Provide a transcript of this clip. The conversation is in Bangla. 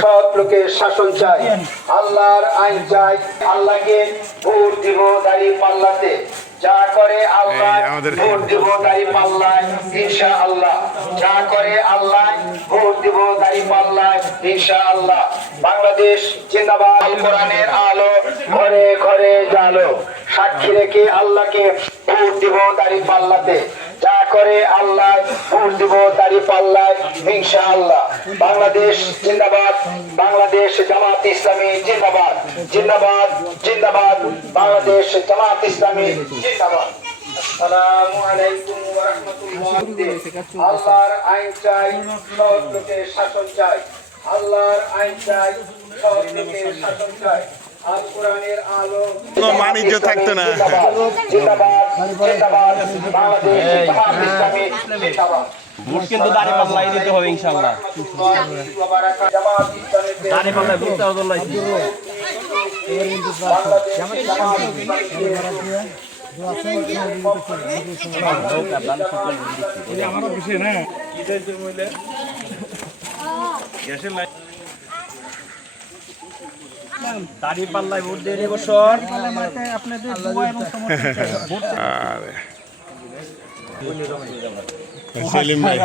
সৎ লোকের শাসন চাই। আল্লাহর আইন চাই। আল্লাহকে ভোট দিব দাড়ি পাল্লাতে। যা করে আল্লাহ ভোট দিব দাড়ি পাল্লায় ইনশা আল্লাহ যা করে আল্লাহ ভোট দিব দাড়ি পাল্লায় ইনশা আল্লাহ বাংলাদেশ জিন্দাবাদ। আল কোরআনের আলো ঘরে ঘরে জালো সাক্ষী রেখে আল্লাহকে ভোট দিব দাড়ি পাল্লাতে। করে আল্লাহ ভোট দিব দাড়ি পাল্লায় ইনশা আল্লাহ বাংলাদেশ জিন্দাবাদ, বাংলাদেশ জামাত ইসলামী জিন্দাবাদ। জিন্দাবাদ জিন্দাবাদ, বাংলাদেশ জামাত ইসলামী জিন্দাবাদ। আল্লাহর আইন চাই, সৎ লোকের শাসন চাই। আল্লাহর আইন চাই, সৎ লোকের শাসন চাই। কোনো বাণিজ্য থাকতো না। জিন্দাবাদ জিন্দাবাদ জিন্দাবাদ বাংলাদেশ জামাত ইসলামী জিন্দাবাদ ভোট কিন্তু দাঁড়ি পাল্লাই দিতে হবে ইনশাল্লাহ দাঁড়ি পাল্লাই ভোট দেওয়ার জন্য আইছি। দাঁড়ি ভোট দিয়ে আরে। সেলিম ভাই।